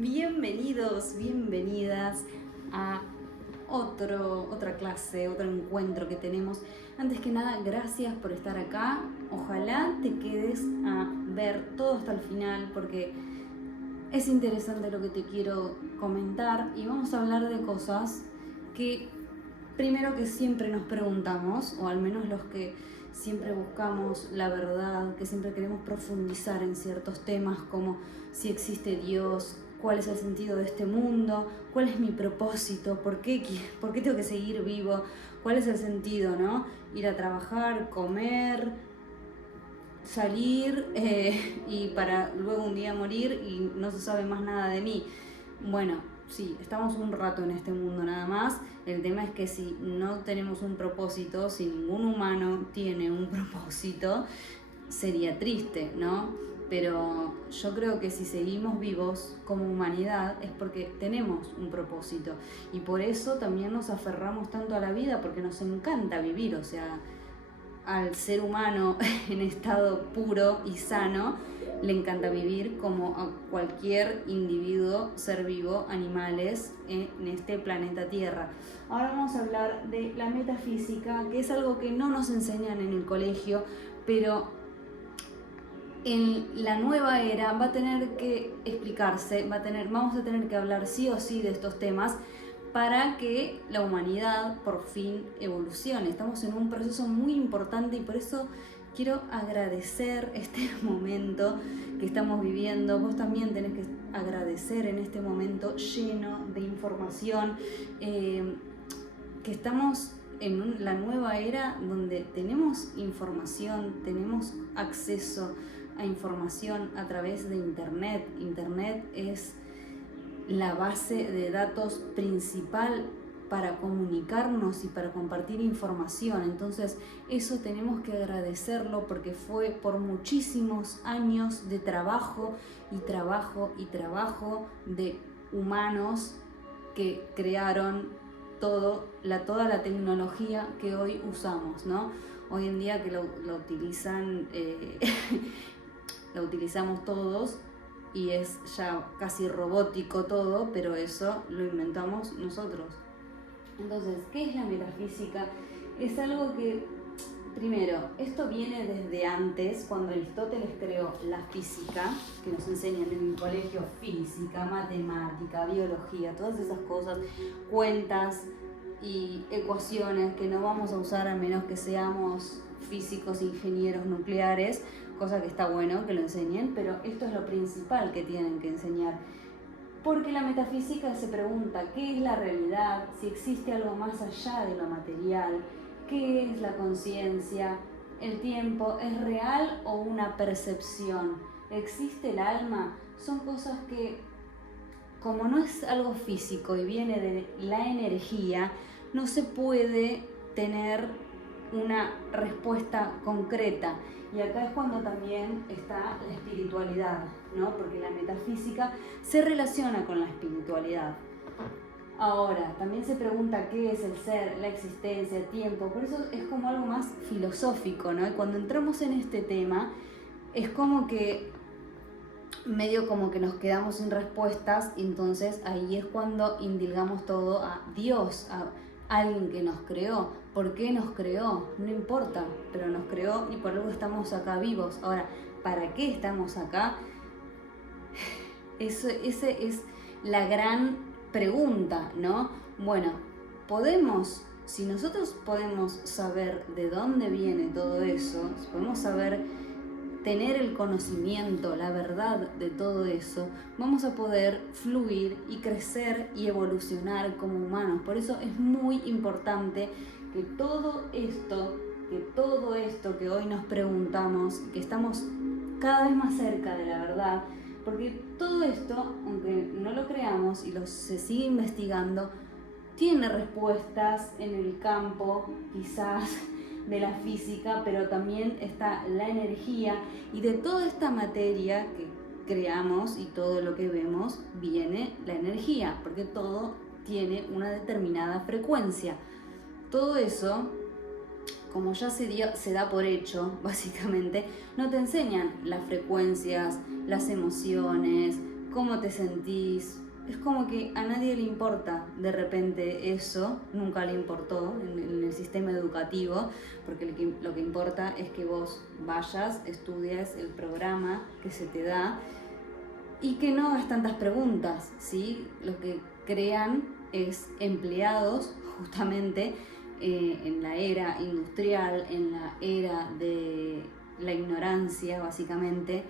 Bienvenidos, bienvenidas a otra clase, otro encuentro que tenemos. Antes que nada, gracias por estar acá. Ojalá te quedes a ver todo hasta el final porque es interesante lo que te quiero comentar y vamos a hablar de cosas que primero que siempre nos preguntamos, o al menos los que siempre buscamos la verdad, que siempre queremos profundizar en ciertos temas como si existe Dios, cuál es el sentido de este mundo, cuál es mi propósito, por qué tengo que seguir vivo, cuál es el sentido, ¿no? Ir a trabajar, comer, salir y para luego un día morir y no se sabe más nada de mí. Bueno, sí, estamos un rato en este mundo nada más. El tema es que si no tenemos un propósito, si ningún humano tiene un propósito, sería triste, ¿no? Pero yo creo que si seguimos vivos como humanidad es porque tenemos un propósito y por eso también nos aferramos tanto a la vida, porque nos encanta vivir, o sea, al ser humano en estado puro y sano le encanta vivir como a cualquier individuo, ser vivo, animales en este planeta Tierra. Ahora vamos a hablar de la metafísica, que es algo que no nos enseñan en el colegio, pero en la nueva era va a tener que explicarse, vamos a tener que hablar sí o sí de estos temas para que la humanidad por fin evolucione. Estamos en un proceso muy importante y por eso quiero agradecer este momento que estamos viviendo. Vos también tenés que agradecer en este momento lleno de información, que estamos en la nueva era donde tenemos información, tenemos acceso a información a través de Internet. Internet es la base de datos principal para comunicarnos y para compartir información. Entonces eso tenemos que agradecerlo porque fue por muchísimos años de trabajo y trabajo y trabajo de humanos que crearon toda la tecnología que hoy usamos, ¿no? Hoy en día que lo utilizan, lo utilizamos todos y es ya casi robótico todo, pero eso lo inventamos nosotros. Entonces, ¿qué es la metafísica? Es algo que, primero, esto viene desde antes, cuando Aristóteles creó la física, que nos enseñan en el colegio física, matemática, biología, todas esas cosas, cuentas y ecuaciones que no vamos a usar a menos que seamos físicos, ingenieros nucleares, cosa que está bueno que lo enseñen, pero esto es lo principal que tienen que enseñar. Porque la metafísica se pregunta qué es la realidad, si existe algo más allá de lo material, qué es la conciencia, el tiempo, ¿es real o una percepción? ¿Existe el alma? Son cosas que, como no es algo físico y viene de la energía, no se puede tener una respuesta concreta. Y acá es cuando también está la espiritualidad, ¿no? Porque la metafísica se relaciona con la espiritualidad. Ahora, también se pregunta qué es el ser, la existencia, el tiempo, por eso es como algo más filosófico, ¿no? Y cuando entramos en este tema, es como que medio como que nos quedamos sin respuestas, y entonces ahí es cuando indilgamos todo a Dios, a alguien que nos creó. ¿Por qué nos creó? No importa, pero nos creó y por algo estamos acá vivos. Ahora, ¿para qué estamos acá? Esa es la gran pregunta, ¿no? Bueno, si nosotros podemos saber de dónde viene todo eso, si podemos tener el conocimiento, la verdad de todo eso, vamos a poder fluir y crecer y evolucionar como humanos. Por eso es muy importante que todo esto que hoy nos preguntamos, que estamos cada vez más cerca de la verdad, porque todo esto, aunque no lo creamos y se sigue investigando, tiene respuestas en el campo, quizás, de la física, pero también está la energía, y de toda esta materia que creamos y todo lo que vemos viene la energía, porque todo tiene una determinada frecuencia. Todo eso, como ya se da por hecho, básicamente, no te enseñan las frecuencias, las emociones, cómo te sentís. Es como que a nadie le importa de repente eso, nunca le importó en el sistema educativo, porque lo que importa es que vos vayas, estudies el programa que se te da y que no hagas tantas preguntas, ¿sí? Lo que crean es empleados justamente en la era industrial, en la era de la ignorancia básicamente,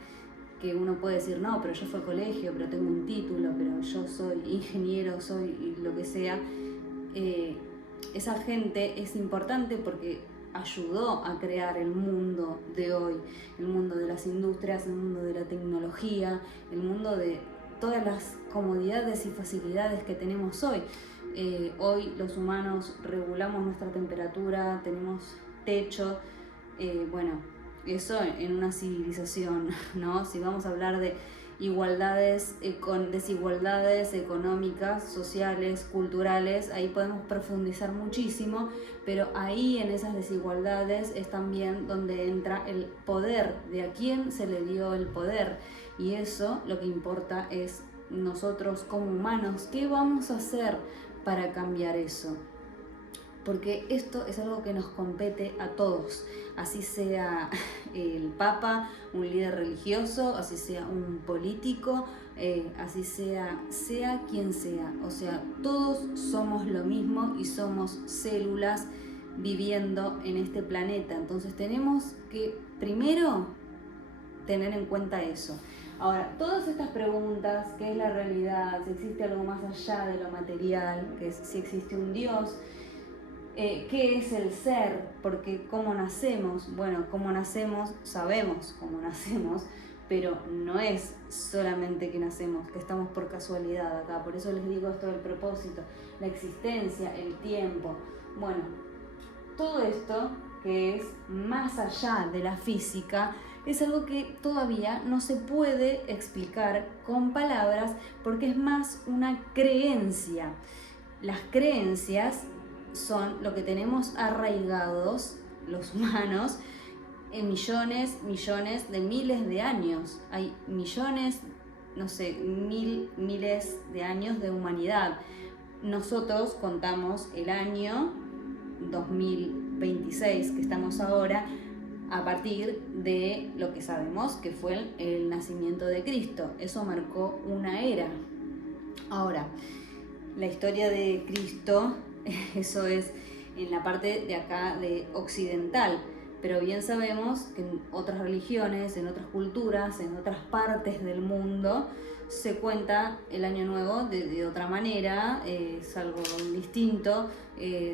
que uno puede decir, no, pero yo fui al colegio, pero tengo un título, pero yo soy ingeniero, soy lo que sea. Esa gente es importante porque ayudó a crear el mundo de hoy, el mundo de las industrias, el mundo de la tecnología, el mundo de todas las comodidades y facilidades que tenemos hoy. Hoy los humanos regulamos nuestra temperatura, tenemos techo, bueno, eso en una civilización, ¿no? Si vamos a hablar de igualdades, con desigualdades económicas, sociales, culturales, ahí podemos profundizar muchísimo, pero ahí en esas desigualdades es también donde entra el poder, de a quién se le dio el poder, y eso lo que importa es nosotros como humanos, ¿qué vamos a hacer para cambiar eso? Porque esto es algo que nos compete a todos, así sea el Papa, un líder religioso, así sea un político, así sea quien sea. O sea, todos somos lo mismo y somos células viviendo en este planeta. Entonces tenemos que primero tener en cuenta eso. Ahora, todas estas preguntas, ¿qué es la realidad? Si existe algo más allá de lo material, que es si existe un Dios, ¿qué es el ser? Porque ¿cómo nacemos? Bueno, ¿cómo nacemos? Sabemos cómo nacemos, pero no es solamente que nacemos, que estamos por casualidad acá. Por eso les digo esto del propósito, la existencia, el tiempo. Bueno, todo esto que es más allá de la física es algo que todavía no se puede explicar con palabras porque es más una creencia. Las creencias son lo que tenemos arraigados los humanos en millones de miles de años. Hay millones, no sé, miles de años de humanidad. Nosotros contamos el año 2026 que estamos ahora a partir de lo que sabemos que fue el nacimiento de Cristo. Eso marcó una era. Ahora, la historia de Cristo, eso es en la parte de acá de occidental, pero bien sabemos que en otras religiones, en otras culturas, en otras partes del mundo se cuenta el año nuevo de otra manera, es algo distinto,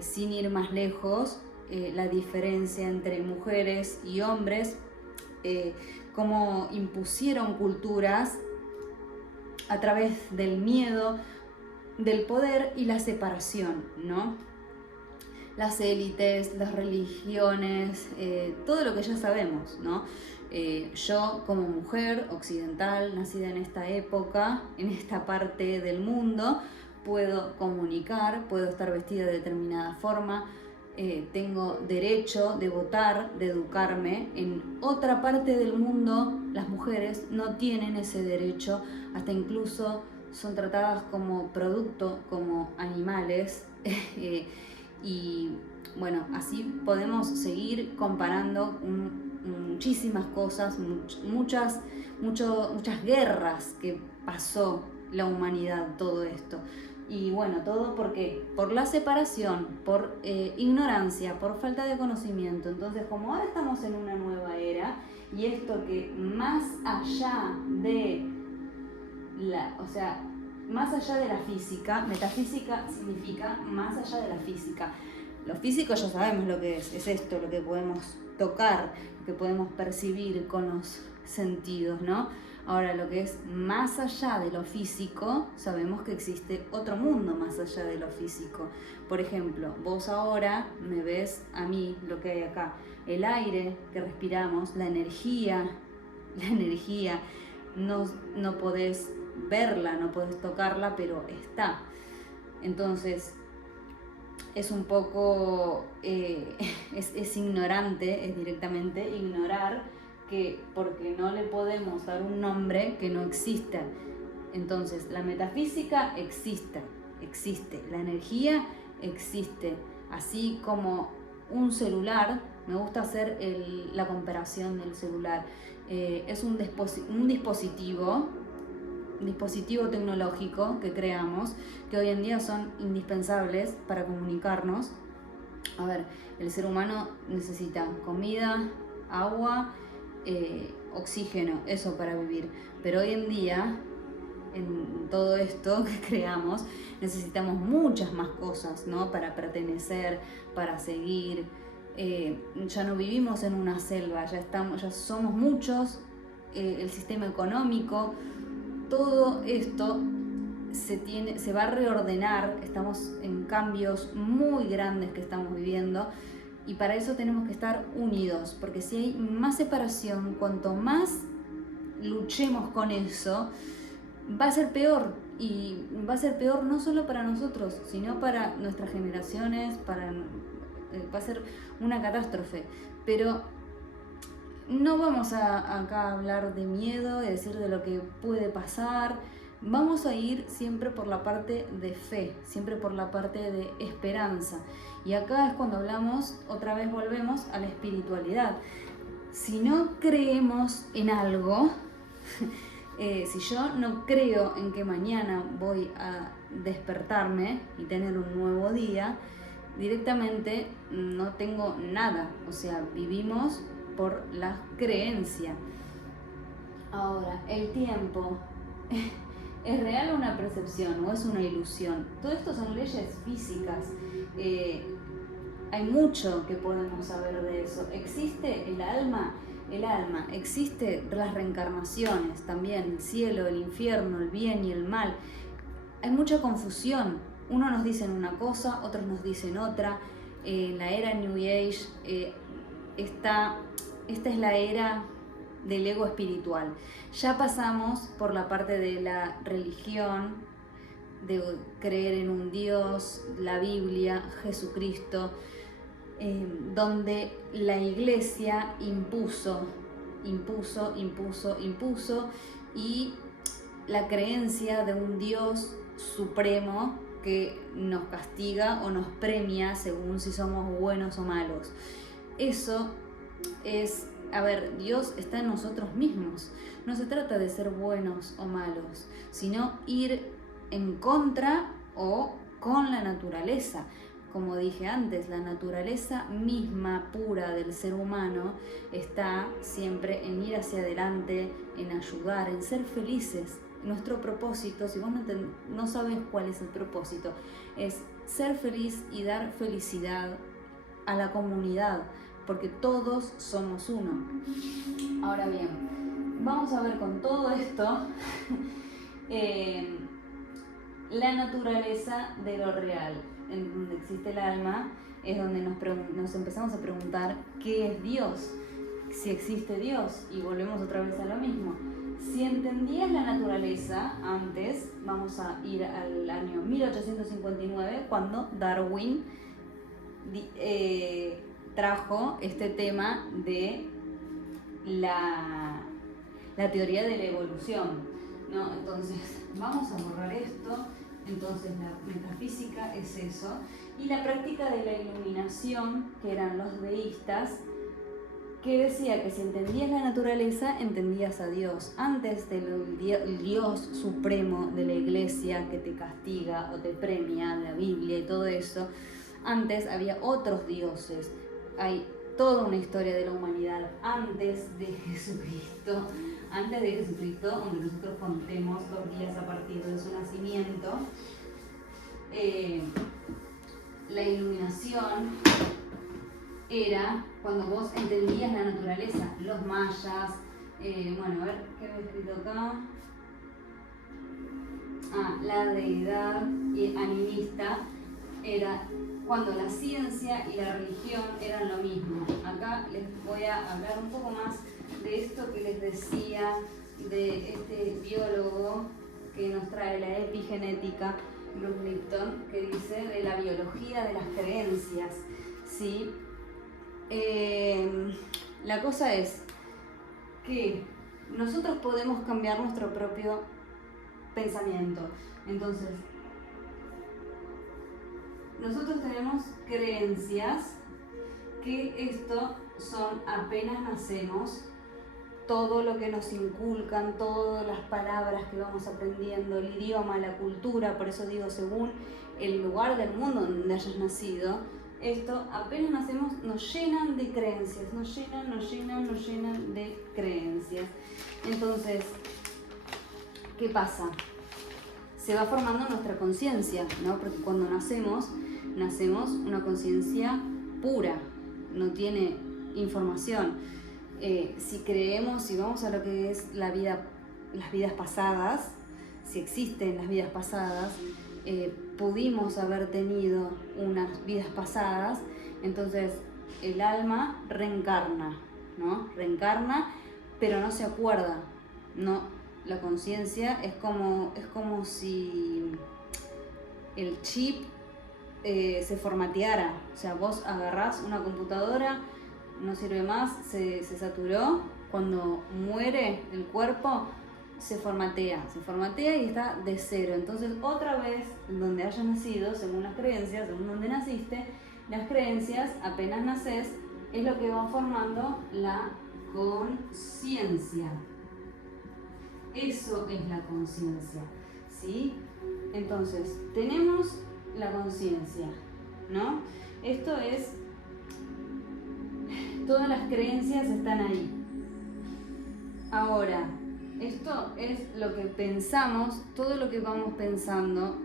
sin ir más lejos, la diferencia entre mujeres y hombres, cómo impusieron culturas a través del miedo, del poder y la separación, ¿no? Las élites, las religiones, todo lo que ya sabemos, ¿no? Yo como mujer occidental, nacida en esta época, en esta parte del mundo, puedo comunicar, puedo estar vestida de determinada forma, tengo derecho de votar, de educarme. En otra parte del mundo, las mujeres no tienen ese derecho, hasta incluso son tratadas como producto, como animales, y bueno, así podemos seguir comparando muchísimas cosas, muchas guerras que pasó la humanidad, todo esto. Y bueno, todo porque por la separación, por ignorancia, por falta de conocimiento. Entonces, como ahora estamos en una nueva era, y esto que más allá de más allá de la física, metafísica significa más allá de la física. Lo físico ya sabemos lo que es esto, lo que podemos tocar, lo que podemos percibir con los sentidos, ¿no? Ahora, lo que es más allá de lo físico, sabemos que existe otro mundo más allá de lo físico. Por ejemplo, vos ahora me ves a mí, lo que hay acá, el aire que respiramos, la energía, no podés verla, no podés tocarla, pero está. Entonces, es un poco, es ignorante, es directamente ignorar que porque no le podemos dar un nombre que no exista. Entonces, la metafísica existe, la energía existe, así como un celular. Me gusta hacer la comparación del celular. Es un dispositivo tecnológico que creamos, que hoy en día son indispensables para comunicarnos. A ver, el ser humano necesita comida, agua, oxígeno, eso para vivir. Pero hoy en día, en todo esto que creamos, necesitamos muchas más cosas, ¿no? Para pertenecer, para seguir. Ya no vivimos en una selva, ya somos muchos. El sistema económico, todo esto se va a reordenar. Estamos en cambios muy grandes que estamos viviendo, y para eso tenemos que estar unidos, porque si hay más separación, cuanto más luchemos con eso, va a ser peor. Y va a ser peor no solo para nosotros, sino para nuestras generaciones, va a ser una catástrofe. Pero no vamos acá a hablar de miedo, de decir de lo que puede pasar. Vamos a ir siempre por la parte de fe, siempre por la parte de esperanza. Y acá es cuando hablamos, otra vez volvemos a la espiritualidad. Si no creemos en algo, si yo no creo en que mañana voy a despertarme y tener un nuevo día, directamente no tengo nada. O sea, vivimos por la creencia. Ahora, el tiempo, ¿es real o una percepción o es una ilusión? Todo esto son leyes físicas. Hay mucho que podemos saber de eso. ¿Existe el alma? El alma, existe las reencarnaciones también, el cielo, el infierno, el bien y el mal. Hay mucha confusión. Unos nos dicen una cosa, otros nos dicen otra. La era New Age, esta es la era del ego espiritual. Ya pasamos por la parte de la religión, de creer en un Dios, la Biblia, Jesucristo, donde la iglesia impuso y la creencia de un Dios supremo que nos castiga o nos premia según si somos buenos o malos. Eso es, a ver, Dios está en nosotros mismos. No se trata de ser buenos o malos, sino ir en contra o con la naturaleza. Como dije antes, la naturaleza misma pura del ser humano está siempre en ir hacia adelante, en ayudar, en ser felices. Nuestro propósito, si vos no sabes cuál es el propósito, es ser feliz y dar felicidad a la comunidad, porque todos somos uno. Ahora bien, vamos a ver con todo esto la naturaleza de lo real. En donde existe el alma es donde nos empezamos a preguntar qué es Dios, si existe Dios, y volvemos otra vez a lo mismo. Si entendías la naturaleza antes, vamos a ir al año 1859, cuando Darwin trajo este tema de la teoría de la evolución, ¿no? Entonces, vamos a borrar esto. Entonces, la metafísica es eso. Y la práctica de la iluminación, que eran los deístas, que decía que si entendías la naturaleza, entendías a Dios. Antes del Dios supremo de la iglesia que te castiga o te premia, la Biblia y todo eso, antes había otros dioses. Hay toda una historia de la humanidad antes de Jesucristo. Antes de Jesucristo, donde nosotros contemos los días a partir de su nacimiento. La iluminación era cuando vos entendías la naturaleza, los mayas, bueno, a ver, ¿qué había escrito acá? La deidad animista era cuando la ciencia y la religión eran lo mismo. Acá les voy a hablar un poco más de esto que les decía, de este biólogo que nos trae la epigenética, Bruce Lipton, que dice de la biología de las creencias, ¿sí? La cosa es que nosotros podemos cambiar nuestro propio pensamiento. Entonces, nosotros tenemos creencias que esto son apenas nacemos, todo lo que nos inculcan, todas las palabras que vamos aprendiendo, el idioma, la cultura, por eso digo, según el lugar del mundo donde hayas nacido, esto apenas nacemos nos llenan de creencias, nos llenan de creencias. Entonces, ¿qué pasa? Se va formando nuestra conciencia, ¿no? Porque cuando nacemos una conciencia pura, no tiene información. Si creemos, si vamos a lo que es las vidas pasadas, si existen las vidas pasadas, pudimos haber tenido unas vidas pasadas, entonces el alma reencarna, ¿no? Reencarna, pero no se acuerda, ¿no? La conciencia es como si el chip se formateara. O sea, vos agarrás una computadora, no sirve más, se saturó, cuando muere el cuerpo se formatea y está de cero. Entonces otra vez, donde hayas nacido, según las creencias, según donde naciste, las creencias, apenas naces, es lo que va formando la conciencia. Eso es la conciencia, ¿sí? Entonces, tenemos la conciencia, ¿no? Esto es, todas las creencias están ahí. Ahora, esto es lo que pensamos, todo lo que vamos pensando,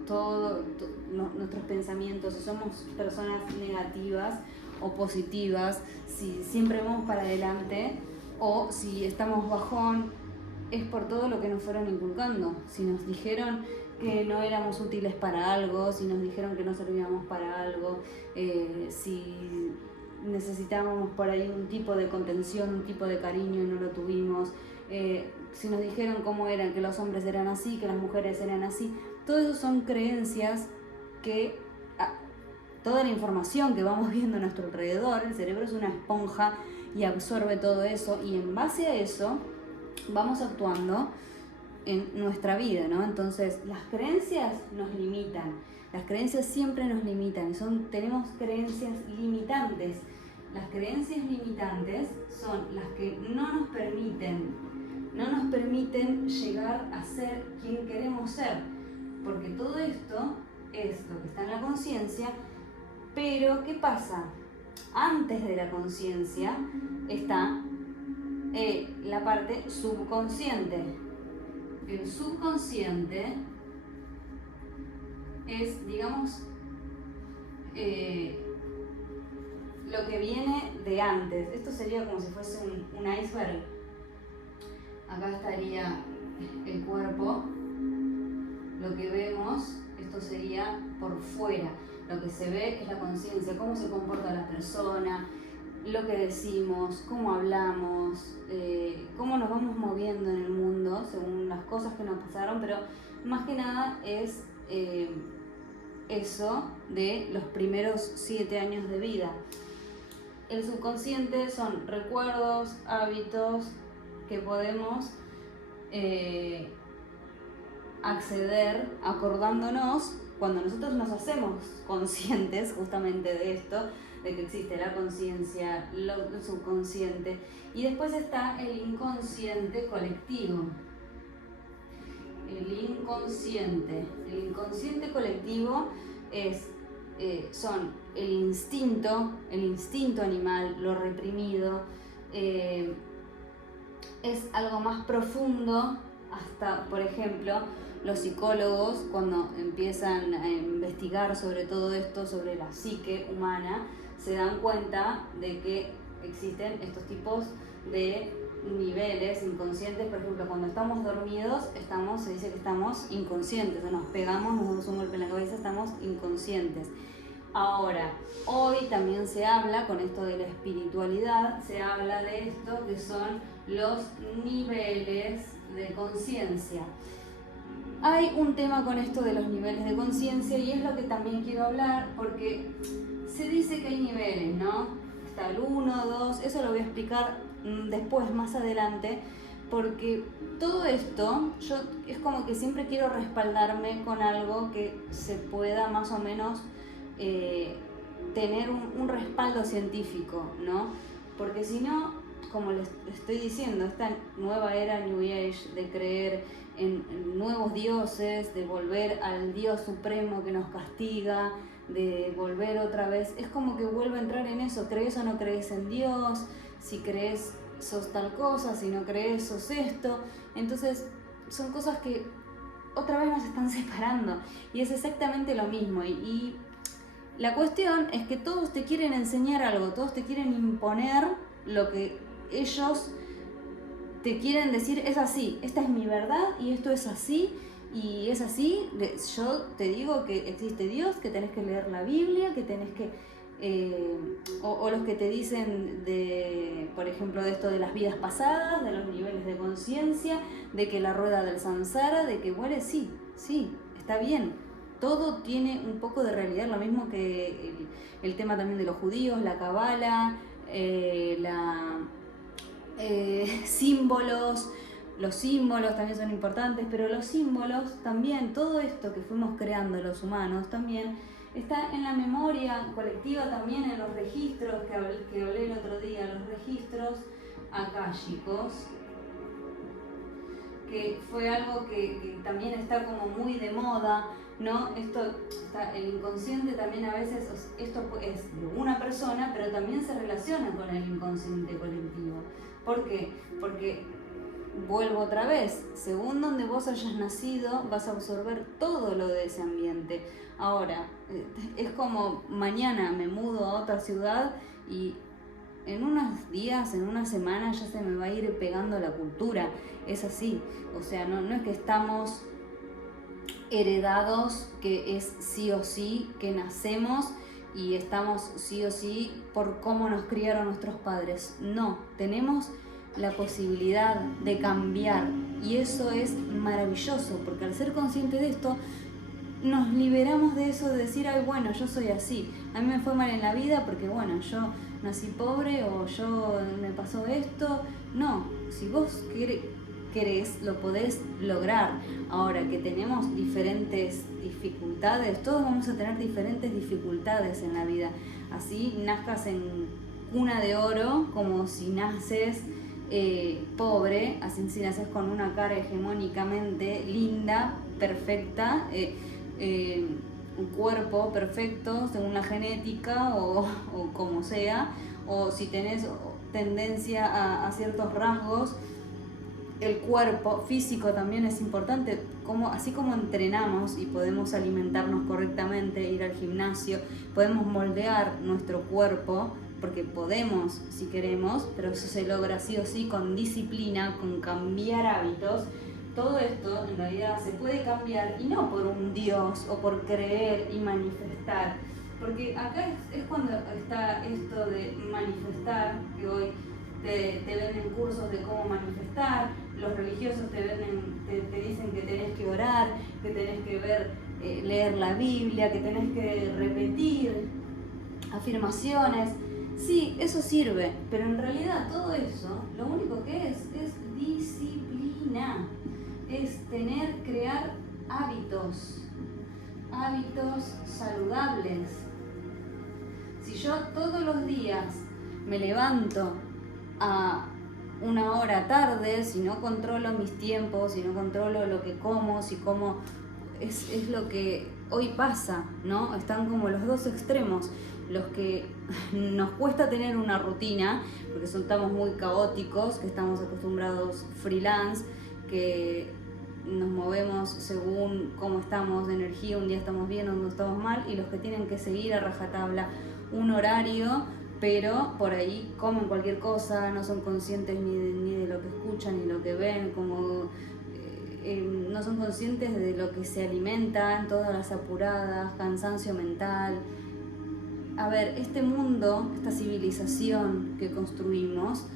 nuestros pensamientos, si somos personas negativas o positivas, si siempre vamos para adelante o si estamos bajón, es por todo lo que nos fueron inculcando. Si nos dijeron que no éramos útiles para algo, si nos dijeron que no servíamos para algo, si necesitábamos por ahí un tipo de contención, un tipo de cariño y no lo tuvimos, si nos dijeron cómo eran, que los hombres eran así, que las mujeres eran así, todo eso son creencias que toda la información que vamos viendo a nuestro alrededor, el cerebro es una esponja y absorbe todo eso, y en base a eso vamos actuando en nuestra vida, ¿no? Entonces, las creencias nos limitan, las creencias siempre nos limitan, tenemos creencias limitantes. Las creencias limitantes son las que no nos permiten llegar a ser quien queremos ser, porque todo esto es lo que está en la conciencia, pero ¿qué pasa? Antes de la conciencia está la parte subconsciente. El subconsciente es, digamos, lo que viene de antes. Esto sería como si fuese un iceberg. Acá estaría el cuerpo, lo que vemos, esto sería por fuera. Lo que se ve es la conciencia, cómo se comporta la persona, lo que decimos, cómo hablamos, cómo nos vamos moviendo en el mundo según las cosas que nos pasaron, pero más que nada es eso de los primeros 7 años de vida. El subconsciente son recuerdos, hábitos que podemos acceder acordándonos cuando nosotros nos hacemos conscientes justamente de esto, de que existe la conciencia, el subconsciente, y después está el inconsciente colectivo. El inconsciente colectivo son el instinto animal, lo reprimido, es algo más profundo. Hasta, por ejemplo, los psicólogos, cuando empiezan a investigar sobre todo esto, sobre la psique humana, se dan cuenta de que existen estos tipos de niveles inconscientes. Por ejemplo, cuando estamos dormidos, se dice que estamos inconscientes, o nos pegamos, nos damos un golpe en la cabeza, estamos inconscientes. Ahora, hoy también se habla, con esto de la espiritualidad, se habla de esto que son los niveles de conciencia. Hay un tema con esto de los niveles de conciencia y es lo que también quiero hablar, porque se dice que hay niveles, ¿no? Está el 1, 2, eso lo voy a explicar después, más adelante, porque todo esto, yo es como que siempre quiero respaldarme con algo que se pueda más o menos tener un respaldo científico, ¿no? Porque si no, como les estoy diciendo, esta nueva era New Age de creer en nuevos dioses, de volver al Dios supremo que nos castiga, de volver otra vez, es como que vuelvo a entrar en eso, crees o no crees en Dios, si crees sos tal cosa, si no crees sos esto, entonces son cosas que otra vez nos están separando y es exactamente lo mismo y la cuestión es que todos te quieren enseñar algo, todos te quieren imponer lo que ellos te quieren decir es así, esta es mi verdad y esto es así y es así. Yo te digo que existe Dios, que tenés que leer la Biblia, que tenés que o los que te dicen de, por ejemplo, de esto de las vidas pasadas, de los niveles de conciencia, de que la rueda del samsara, de que muere, sí, está bien. Todo tiene un poco de realidad, lo mismo que el tema también de los judíos, la cabala, símbolos. Los símbolos también son importantes, pero los símbolos también, todo esto que fuimos creando los humanos también está en la memoria colectiva, también en los registros que hablé el otro día, los registros akáshicos, que fue algo que también está como muy de moda, ¿no? El inconsciente también a veces, esto es de una persona, pero también se relaciona con el inconsciente colectivo. ¿Por qué? Porque, vuelvo otra vez, según donde vos hayas nacido, vas a absorber todo lo de ese ambiente. Ahora, es como mañana me mudo a otra ciudad y en unos días, en una semana ya se me va a ir pegando la cultura. Es así, o sea, no es que estamos heredados, que es sí o sí, que nacemos y estamos sí o sí por cómo nos criaron nuestros padres. No, tenemos la posibilidad de cambiar y eso es maravilloso, porque al ser consciente de esto nos liberamos de eso de decir, ay, bueno, yo soy así, a mí me fue mal en la vida porque, bueno, yo nací pobre o yo me pasó esto. No, si vos querés, lo podés lograr. Ahora que tenemos diferentes dificultades, todos vamos a tener diferentes dificultades en la vida. Así nazcas en cuna de oro, como si naces pobre, así si naces con una cara hegemónicamente linda, perfecta, un cuerpo perfecto según la genética o como sea, o si tenés tendencia a ciertos rasgos. El cuerpo físico también es importante, así como entrenamos y podemos alimentarnos correctamente, ir al gimnasio, podemos moldear nuestro cuerpo, porque podemos si queremos, pero eso se logra sí o sí con disciplina, con cambiar hábitos. Todo esto en realidad se puede cambiar y no por un Dios o por creer y manifestar, porque acá es cuando está esto de manifestar, que hoy te venden cursos de cómo manifestar, los religiosos te dicen que tenés que orar, que tenés que leer la Biblia, que tenés que repetir afirmaciones. Sí, eso sirve, pero en realidad todo eso, lo único que es disciplina, es crear hábitos saludables. Si yo todos los días me levanto a una hora tarde, si no controlo mis tiempos, si no controlo lo que como, si como, es lo que hoy pasa, ¿no? Están como los dos extremos, los que nos cuesta tener una rutina, porque estamos muy caóticos, que estamos acostumbrados freelance, que nos movemos según cómo estamos de energía, un día estamos bien, otro estamos mal, y los que tienen que seguir a rajatabla un horario, pero por ahí comen cualquier cosa, no son conscientes ni de lo que escuchan ni lo que ven, no son conscientes de lo que se alimentan, todas las apuradas, cansancio mental. A ver, este mundo, esta civilización que construimos,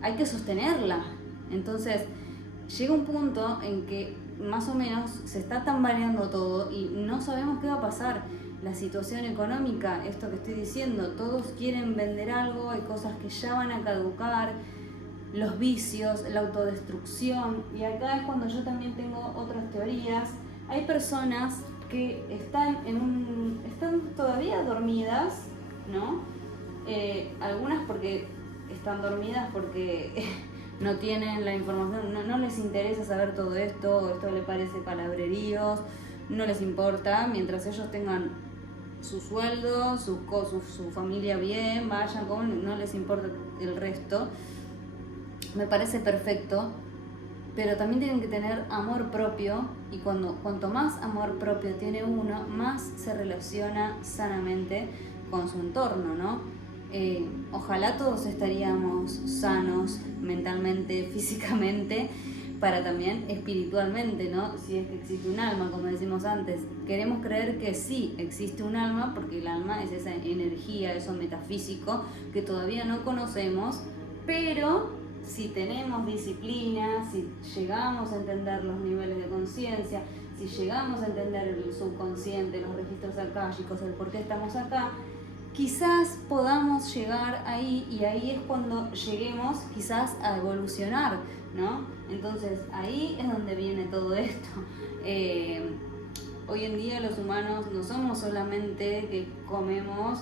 hay que sostenerla. Entonces, llega un punto en que más o menos se está tambaleando todo y no sabemos qué va a pasar. La situación económica, esto que estoy diciendo, todos quieren vender algo, hay cosas que ya van a caducar. los vicios, la autodestrucción. Y acá es cuando yo también tengo otras teorías. Hay personas que están todavía dormidas, ¿no? Algunas porque están dormidas porque no tienen la información, no les interesa saber todo esto, o esto le parece palabreríos, no les importa, mientras ellos tengan su sueldo, su familia bien, vayan, comen, no les importa el resto. Me parece perfecto, pero también tienen que tener amor propio, y cuanto más amor propio tiene uno, más se relaciona sanamente con su entorno, ¿no? Ojalá todos estaríamos sanos mentalmente, físicamente, para también espiritualmente, ¿no? Si es que existe un alma, como decimos antes. Queremos creer que sí existe un alma, porque el alma es esa energía, eso metafísico que todavía no conocemos, pero si tenemos disciplina, si llegamos a entender los niveles de conciencia, si llegamos a entender el subconsciente, los registros akáshicos, el por qué estamos acá, quizás podamos llegar ahí, y ahí es cuando lleguemos quizás a evolucionar, ¿no? Entonces ahí es donde viene todo esto. Hoy en día los humanos no somos solamente que comemos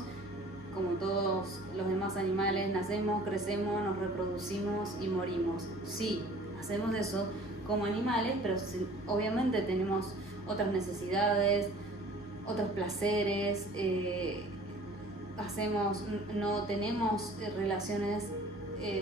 como todos los demás animales, nacemos, crecemos, nos reproducimos y morimos. Sí, hacemos eso como animales, pero obviamente tenemos otras necesidades, otros placeres, no tenemos relaciones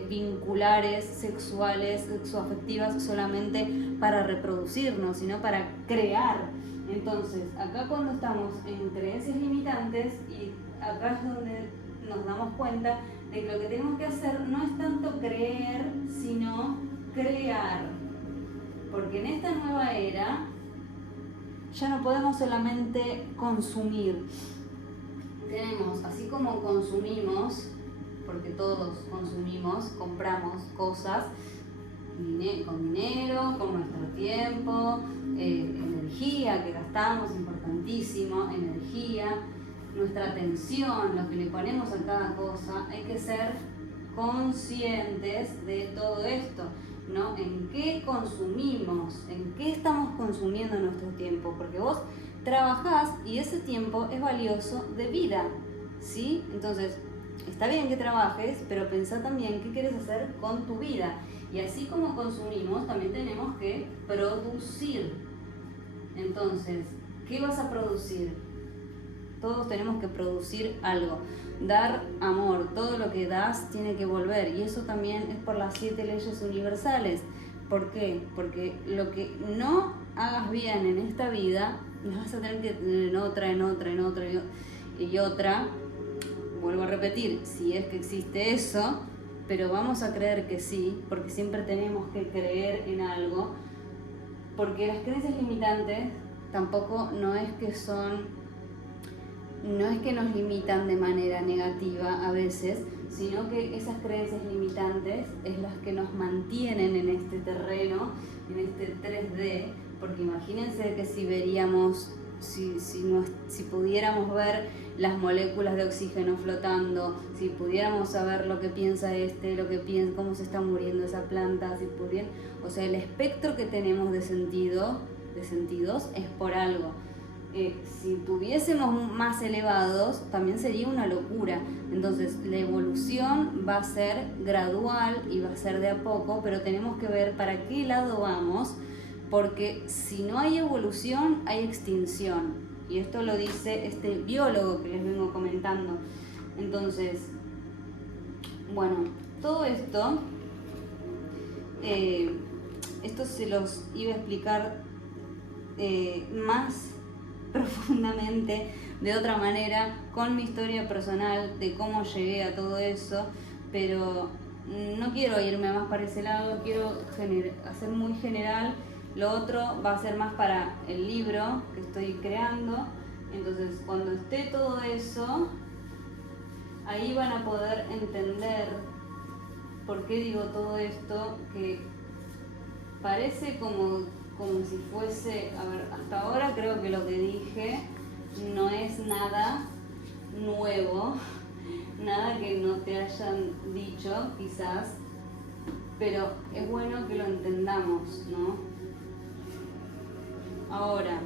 vinculares, sexuales, sexoafectivas solamente para reproducirnos, sino para crear. Entonces, acá cuando estamos en creencias limitantes, y acá es donde nos damos cuenta de que lo que tenemos que hacer no es tanto creer, sino crear. Porque en esta nueva era ya no podemos solamente consumir. Tenemos, así como consumimos, porque todos consumimos, compramos cosas con dinero, con nuestro tiempo, energía que gastamos, importantísimo, energía, nuestra atención, lo que le ponemos a cada cosa. Hay que ser conscientes de todo esto, ¿no? ¿En qué consumimos? ¿En qué estamos consumiendo nuestro tiempo? Porque vos trabajás y ese tiempo es valioso de vida, ¿sí? Entonces, está bien que trabajes, pero pensá también qué quieres hacer con tu vida. Y así como consumimos, también tenemos que producir. Entonces, ¿qué vas a producir? Todos tenemos que producir algo. Dar amor, todo lo que das tiene que volver. Y eso también es por las 7 leyes universales. ¿Por qué? Porque lo que no hagas bien en esta vida, lo vas a tener que tener en otra. Y otra, vuelvo a repetir, si es que existe eso, pero vamos a creer que sí, porque siempre tenemos que creer en algo, porque las creencias limitantes tampoco no es que nos limitan de manera negativa a veces, sino que esas creencias limitantes es las que nos mantienen en este terreno, en este 3D, porque imagínense que si veríamos, si pudiéramos ver las moléculas de oxígeno flotando, si pudiéramos saber lo que piensa cómo se está muriendo esa planta, o sea, el espectro que tenemos de sentidos es por algo. Si tuviésemos más elevados, también sería una locura. Entonces, la evolución va a ser gradual y va a ser de a poco, pero tenemos que ver para qué lado vamos, porque si no hay evolución, hay extinción. Y esto lo dice este biólogo que les vengo comentando. Entonces, bueno, todo esto, esto se los iba a explicar más profundamente, de otra manera, con mi historia personal de cómo llegué a todo eso, pero no quiero irme más para ese lado, quiero hacer muy general. Lo otro va a ser más para el libro que estoy creando. Entonces, cuando esté todo eso, ahí van a poder entender por qué digo todo esto, que parece como si fuese, a ver, hasta ahora creo que lo que dije no es nada nuevo, nada que no te hayan dicho quizás, pero es bueno que lo entendamos, ¿no? Ahora,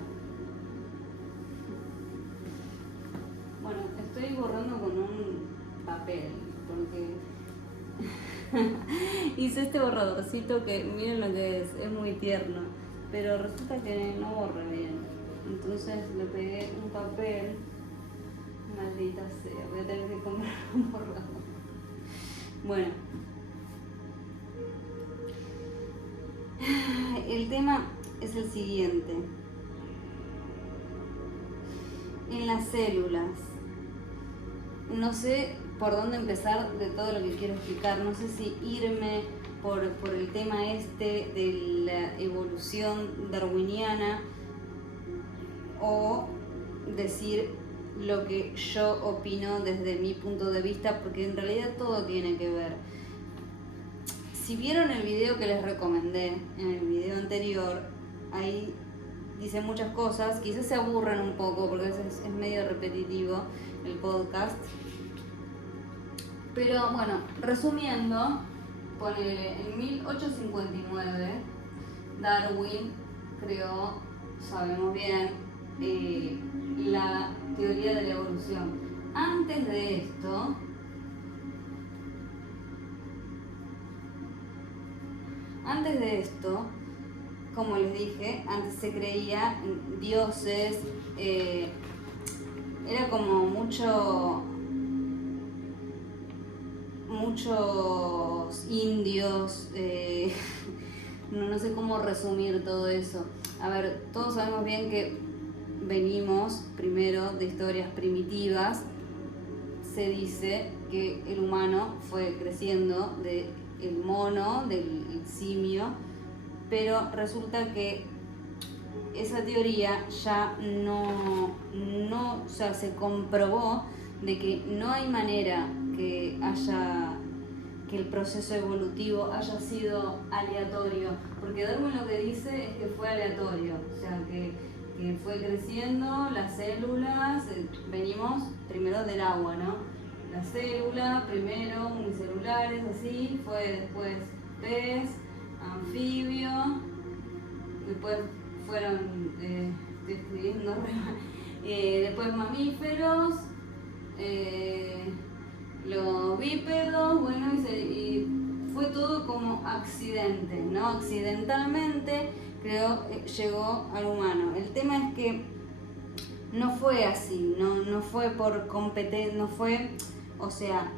bueno, estoy borrando con un papel, porque hice este borradorcito que miren lo que es muy tierno, pero resulta que no borra bien. Entonces le pegué un papel, maldita sea, voy a tener que comprar un borrador. Bueno, el tema es el siguiente. En las células, no sé por dónde empezar de todo lo que quiero explicar, no sé si irme por el tema de la evolución darwiniana o decir lo que yo opino desde mi punto de vista, porque en realidad todo tiene que ver. Si vieron el video que les recomendé en el video anterior, ahí dice muchas cosas, quizás se aburren un poco porque es medio repetitivo el podcast. Pero bueno, resumiendo, ponele, en 1859 Darwin creó, sabemos bien, la teoría de la evolución. Antes de esto, como les dije, antes se creía en dioses, era como muchos indios, no sé cómo resumir todo eso. A ver, todos sabemos bien que venimos primero de historias primitivas. Se dice que el humano fue creciendo del mono, del simio, pero resulta que esa teoría ya no, o sea, se comprobó de que no hay manera que el proceso evolutivo haya sido aleatorio, porque Darwin lo que dice es que fue aleatorio, o sea, que fue creciendo las células, venimos primero del agua, ¿no? La célula, primero unicelulares, así, fue después pez, anfibio, después fueron, estoy escribiendo, después mamíferos, los bípedos, bueno, y fue todo como accidente, ¿no? Accidentalmente llegó al humano. El tema es que no fue así, no fue por competencia, no fue, o sea,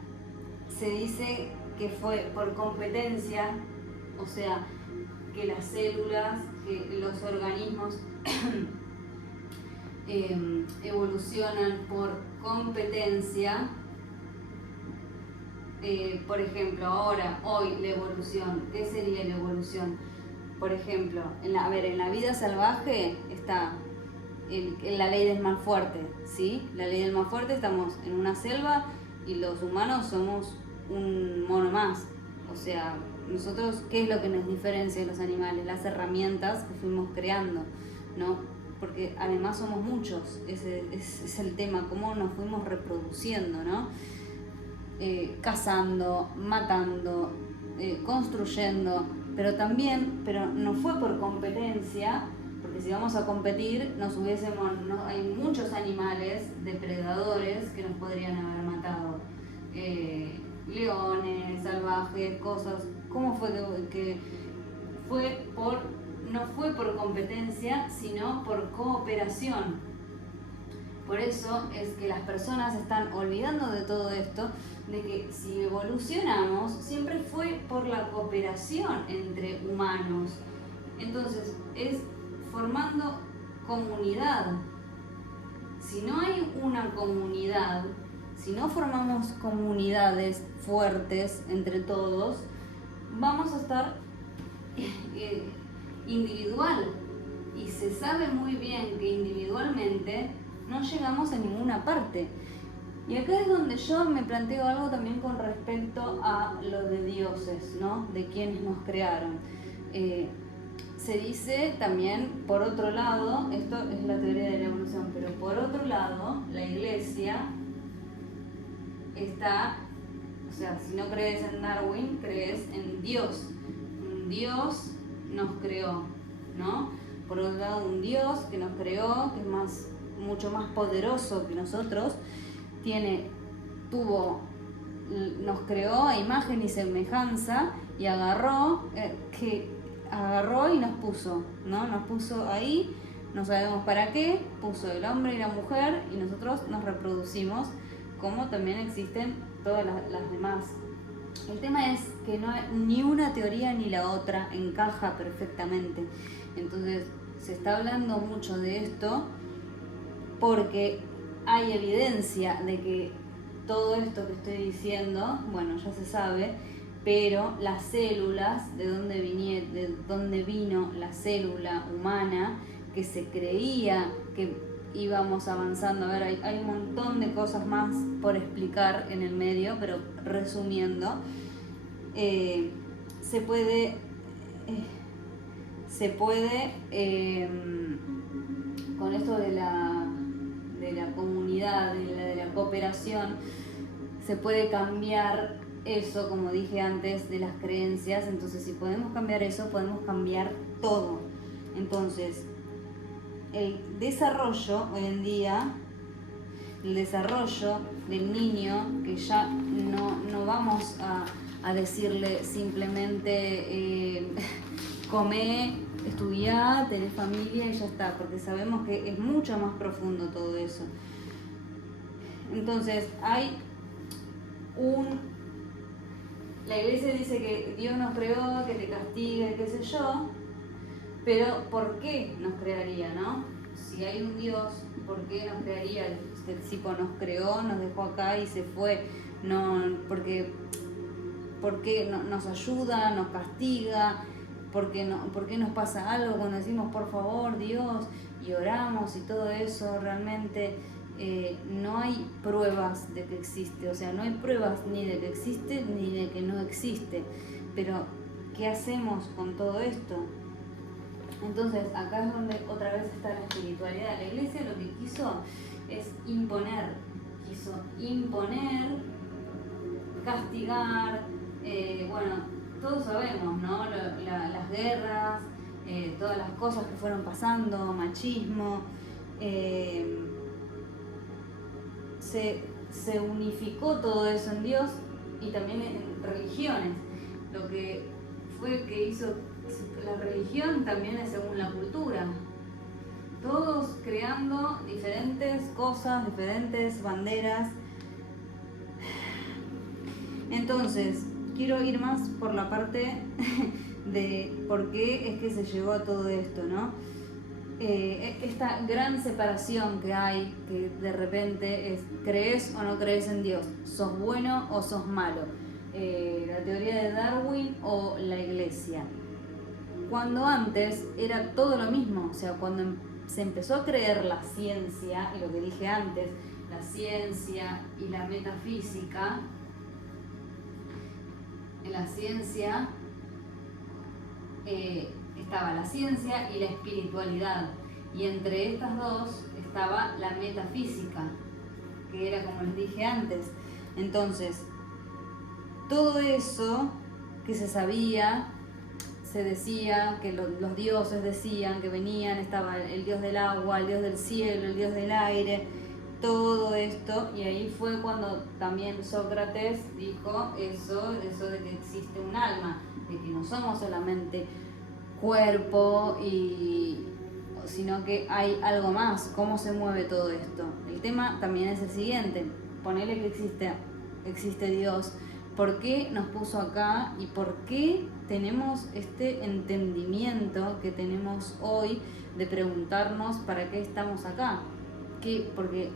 se dice que fue por competencia, o sea, que las células, que los organismos evolucionan por competencia. Por ejemplo, hoy la evolución, ¿qué sería la evolución? Por ejemplo, en la vida salvaje está la ley del más fuerte, ¿sí? La ley del más fuerte, estamos en una selva y los humanos somos un mono más. O sea, nosotros, ¿qué es lo que nos diferencia de los animales? Las herramientas que fuimos creando, ¿no? Porque además somos muchos, ese es el tema, cómo nos fuimos reproduciendo, ¿no? Cazando, matando, construyendo, pero no fue por competencia, porque si vamos a competir hay muchos animales depredadores que nos podrían haber matado, leones, salvajes, cosas. ¿Cómo fue que no fue por competencia, sino por cooperación? Por eso es que las personas están olvidando de todo esto, de que si evolucionamos siempre fue por la cooperación entre humanos. Entonces es formando comunidad. Si no hay una comunidad, si no formamos comunidades fuertes entre todos, vamos a estar individual. Y se sabe muy bien que individualmente no llegamos a ninguna parte. Y acá es donde yo me planteo algo también con respecto a lo de dioses, ¿no? De quienes nos crearon. Se dice también, por otro lado, esto es la teoría de la evolución, pero por otro lado, la iglesia está o sea, si no crees en Darwin, crees en Dios. Un Dios nos creó, ¿no? Por otro lado, un Dios que nos creó, que es mucho más poderoso que nosotros, nos creó a imagen y semejanza y agarró y nos puso, ¿no? Nos puso ahí, no sabemos para qué, puso el hombre y la mujer y nosotros nos reproducimos, como también existen todas las demás. El tema es que no hay ni una teoría ni la otra encaja perfectamente. Entonces se está hablando mucho de esto porque hay evidencia de que todo esto que estoy diciendo, bueno, ya se sabe, pero las células, de dónde vino la célula humana, que se creía que íbamos avanzando. A ver, hay un montón de cosas más por explicar en el medio, pero resumiendo, se puede con esto de la comunidad, de la cooperación, se puede cambiar eso, como dije antes, de las creencias. Entonces, si podemos cambiar eso, podemos cambiar todo. Entonces, el desarrollo hoy en día, el desarrollo del niño, que ya no vamos a decirle simplemente come, estudiá, tenés familia y ya está, porque sabemos que es mucho más profundo todo eso. Entonces, la iglesia dice que Dios nos creó, que te castiga, qué sé yo, pero ¿por qué nos crearía, no? Si hay un Dios, ¿por qué nos crearía? Este tipo nos creó, nos dejó acá y se fue. No, porque nos ayuda, nos castiga, ¿por qué nos pasa algo cuando decimos por favor Dios y oramos y todo eso? Realmente no hay pruebas de que existe, o sea, no hay pruebas ni de que existe ni de que no existe. Pero ¿qué hacemos con todo esto? Entonces acá es donde otra vez está la espiritualidad. La iglesia lo que quiso es imponer, castigar, bueno, todos sabemos, ¿no? Las guerras, todas las cosas que fueron pasando, machismo, se unificó todo eso en Dios y también en religiones. Lo que fue que hizo la religión también es según la cultura. Todos creando diferentes cosas, diferentes banderas. Entonces, quiero ir más por la parte de por qué es que se llegó a todo esto, ¿no? Esta gran separación que hay, que de repente es ¿crees o no crees en Dios? ¿Sos bueno o sos malo? La teoría de Darwin o la iglesia. Cuando antes era todo lo mismo, o sea, cuando se empezó a creer la ciencia, y lo que dije antes, la ciencia y la metafísica, en la ciencia estaba la ciencia y la espiritualidad, y entre estas dos estaba la metafísica, que era como les dije antes. Entonces, todo eso que se sabía, se decía, que los dioses decían que venían, estaba el dios del agua, el dios del cielo, el dios del aire, todo esto, y ahí fue cuando también Sócrates dijo eso de que existe un alma, de que no somos solamente cuerpo, sino que hay algo más. ¿Cómo se mueve todo esto? El tema también es el siguiente: ponele que existe Dios. ¿Por qué nos puso acá y por qué tenemos este entendimiento que tenemos hoy de preguntarnos para qué estamos acá? Porque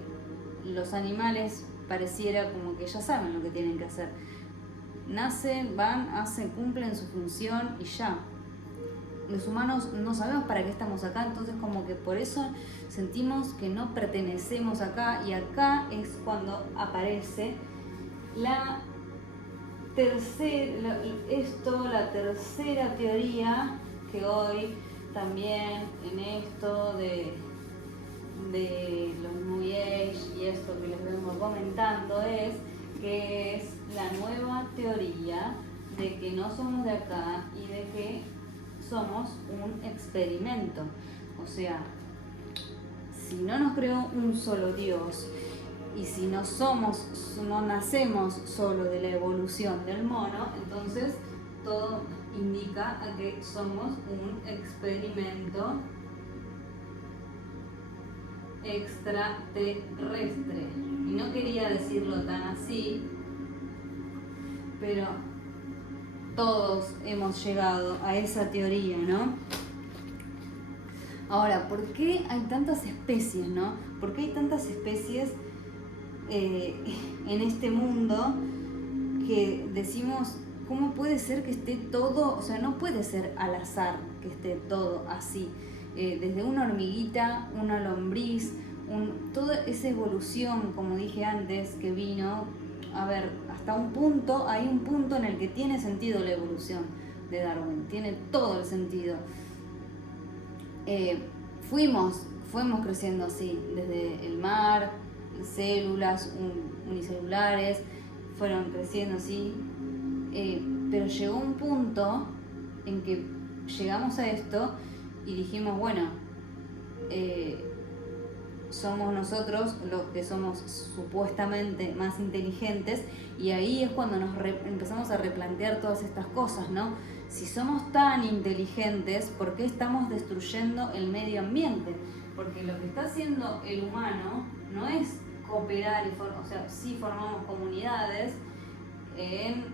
los animales pareciera como que ya saben lo que tienen que hacer. Nacen, van, cumplen su función y ya. Los humanos no sabemos para qué estamos acá, entonces como que por eso sentimos que no pertenecemos acá, y acá es cuando aparece la tercera teoría, que hoy también en esto de los New Age y esto que les vengo comentando, es que es la nueva teoría de que no somos de acá y de que somos un experimento. O sea, si no nos creó un solo Dios y si no nacemos solo de la evolución del mono, entonces todo indica a que somos un experimento extraterrestre. Y no quería decirlo tan así, pero todos hemos llegado a esa teoría, ¿no? Ahora, ¿por qué hay tantas especies, no? ¿Por qué hay tantas especies en este mundo que decimos, ¿cómo puede ser que esté todo? O sea, no puede ser al azar que esté todo así. Desde una hormiguita, una lombriz, toda esa evolución, como dije antes, que vino, a ver, hasta un punto, hay un punto en el que tiene sentido la evolución de Darwin, tiene todo el sentido. Fuimos creciendo así, desde el mar, células unicelulares, fueron creciendo así, pero llegó un punto en que llegamos a esto y dijimos, bueno, somos nosotros los que somos supuestamente más inteligentes, y ahí es cuando nos empezamos a replantear todas estas cosas, ¿no? Si somos tan inteligentes, ¿por qué estamos destruyendo el medio ambiente? Porque lo que está haciendo el humano no es cooperar, o sea, sí formamos comunidades en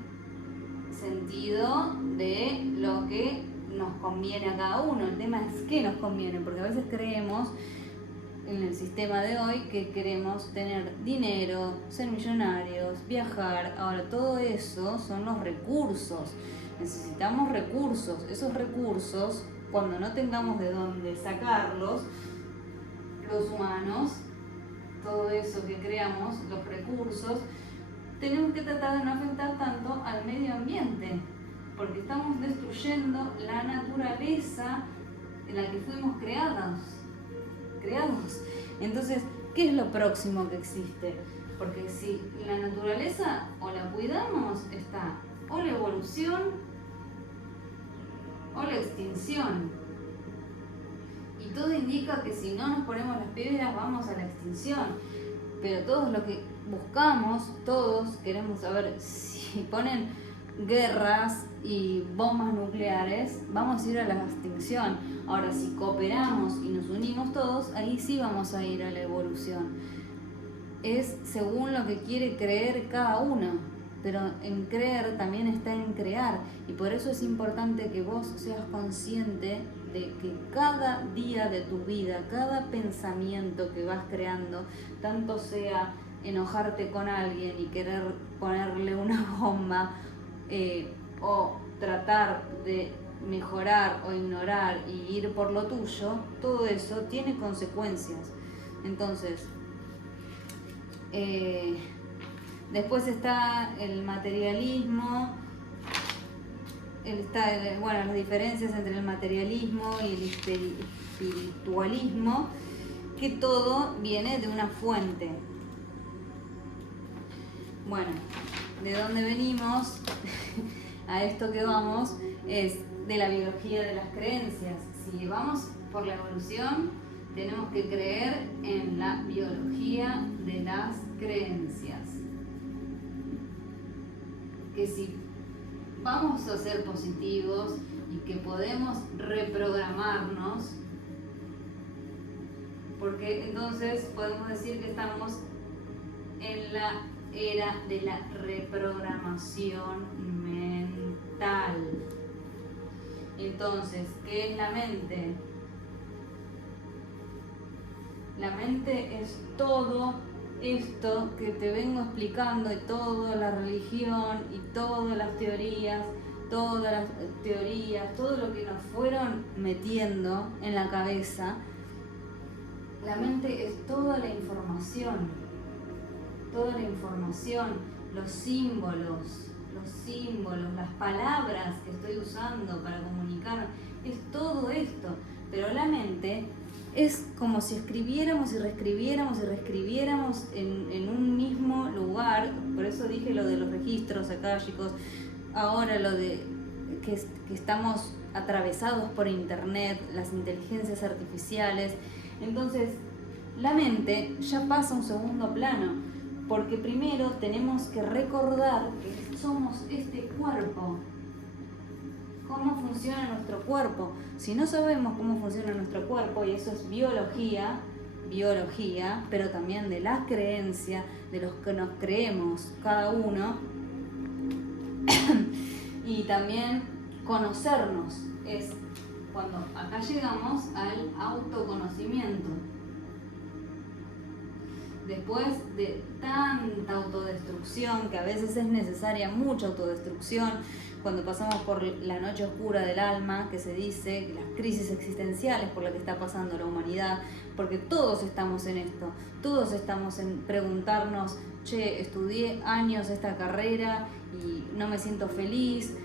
sentido de lo que nos conviene a cada uno. El tema es qué nos conviene, porque a veces creemos en el sistema de hoy que queremos tener dinero, ser millonarios, viajar. Ahora, todo eso son los recursos. Necesitamos recursos. Esos recursos, cuando no tengamos de dónde sacarlos, los humanos, todo eso que creamos, los recursos, tenemos que tratar de no afectar tanto al medio ambiente, porque estamos destruyendo la naturaleza en la que fuimos creados. Entonces, ¿qué es lo próximo que existe? Porque si la naturaleza o la cuidamos, está o la evolución o la extinción. Y todo indica que si no nos ponemos las piedras vamos a la extinción. Pero todos lo que buscamos, todos queremos saber, si ponen guerras y bombas nucleares, vamos a ir a la extinción. Ahora, si cooperamos y nos unimos todos, ahí sí vamos a ir a la evolución. Es según lo que quiere creer cada uno, pero en creer también está en crear, y por eso es importante que vos seas consciente de que cada día de tu vida, cada pensamiento que vas creando, tanto sea enojarte con alguien y querer ponerle una bomba, o tratar de mejorar o ignorar y ir por lo tuyo, todo eso tiene consecuencias. Entonces, después está el materialismo, las diferencias entre el materialismo y el espiritualismo, que todo viene de una fuente. Bueno, de dónde venimos a esto que vamos es de la biología de las creencias. Si vamos por la evolución, tenemos que creer en la biología de las creencias. Que si vamos a ser positivos y que podemos reprogramarnos, porque entonces podemos decir que estamos en la era de la reprogramación mental. Entonces, ¿qué es la mente? La mente es todo esto que te vengo explicando, y toda la religión y todas las teorías, todo lo que nos fueron metiendo en la cabeza. La mente es toda la información, los símbolos, las palabras que estoy usando para comunicar, es todo esto. Pero la mente es como si escribiéramos y reescribiéramos y reescribiéramos en un mismo lugar. Por eso dije lo de los registros akáshicos, ahora lo de que estamos atravesados por internet, las inteligencias artificiales. Entonces la mente ya pasa a un segundo plano, porque primero tenemos que recordar que somos este cuerpo. ¿Cómo funciona nuestro cuerpo? Si no sabemos cómo funciona nuestro cuerpo, y eso es biología, pero también de la creencia, de los que nos creemos cada uno, y también conocernos, es cuando acá llegamos al autoconocimiento. Después de tanta autodestrucción, que a veces es necesaria mucha autodestrucción, cuando pasamos por la noche oscura del alma, que se dice, las crisis existenciales por las que está pasando la humanidad, porque todos estamos en esto, todos estamos en preguntarnos, che, estudié años esta carrera y no me siento feliz,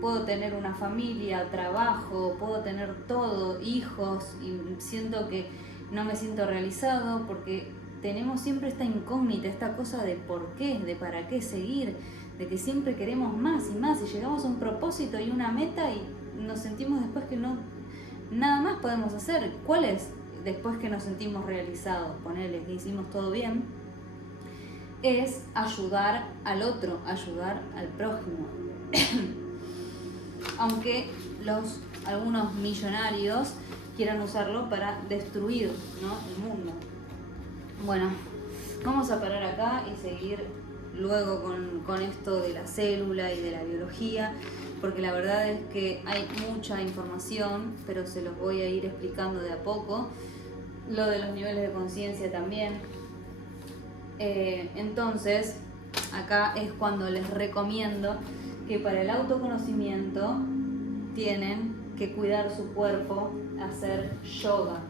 puedo tener una familia, trabajo, puedo tener todo, hijos, y siento que no me siento realizado, porque tenemos siempre esta incógnita, esta cosa de por qué, de para qué seguir, de que siempre queremos más y más, y llegamos a un propósito y una meta y nos sentimos después que no, nada más podemos hacer. ¿Cuál es? Después que nos sentimos realizados, ponele que hicimos todo bien, es ayudar al otro, ayudar al prójimo. Aunque algunos millonarios quieran usarlo para destruir, ¿no?, el mundo. Bueno, vamos a parar acá y seguir luego con esto de la célula y de la biología, porque la verdad es que hay mucha información, pero se los voy a ir explicando de a poco. Lo de los niveles de conciencia también. Entonces, acá es cuando les recomiendo que para el autoconocimiento tienen que cuidar su cuerpo, hacer yoga.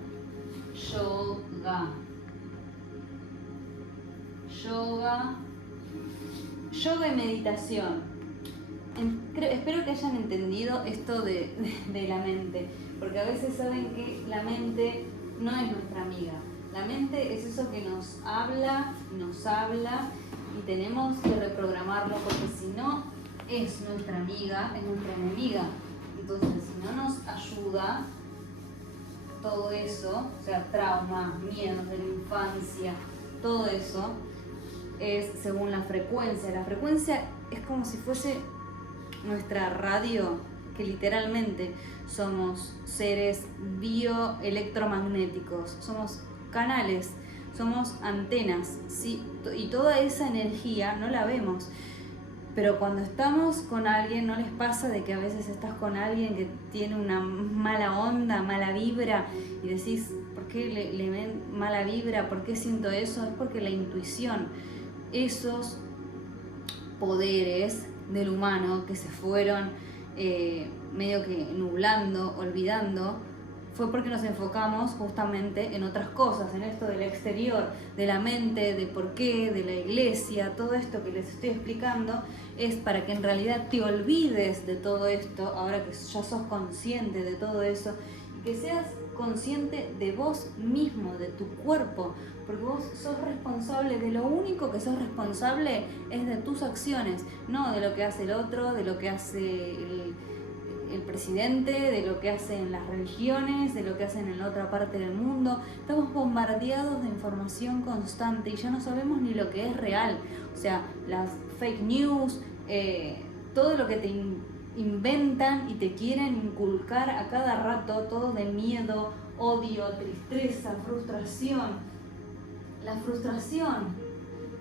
Yoga y meditación. Espero que hayan entendido esto de la mente, porque a veces saben que la mente no es nuestra amiga. La mente es eso que nos habla y tenemos que reprogramarlo, porque si no es nuestra amiga, es nuestra enemiga. Entonces, si no nos ayuda, todo eso, o sea, traumas, miedos de la infancia, todo eso es según la frecuencia. La frecuencia es como si fuese nuestra radio, que literalmente somos seres bioelectromagnéticos, somos canales, somos antenas, ¿sí? Y toda esa energía no la vemos. Pero cuando estamos con alguien, ¿no les pasa de que a veces estás con alguien que tiene una mala onda, mala vibra, y decís, ¿por qué le ven mala vibra? ¿Por qué siento eso? Es porque la intuición, esos poderes del humano que se fueron medio que nublando, olvidando, fue porque nos enfocamos justamente en otras cosas, en esto del exterior, de la mente, de por qué, de la iglesia. Todo esto que les estoy explicando es para que en realidad te olvides de todo esto, ahora que ya sos consciente de todo eso, y que seas consciente de vos mismo, de tu cuerpo, porque vos sos responsable, de lo único que sos responsable es de tus acciones, no de lo que hace el otro, de lo que hace el presidente, de lo que hacen las religiones, de lo que hacen en la otra parte del mundo. Estamos bombardeados de información constante y ya no sabemos ni lo que es real. O sea, las fake news, todo lo que te inventan y te quieren inculcar a cada rato, todo de miedo, odio, tristeza, frustración. La frustración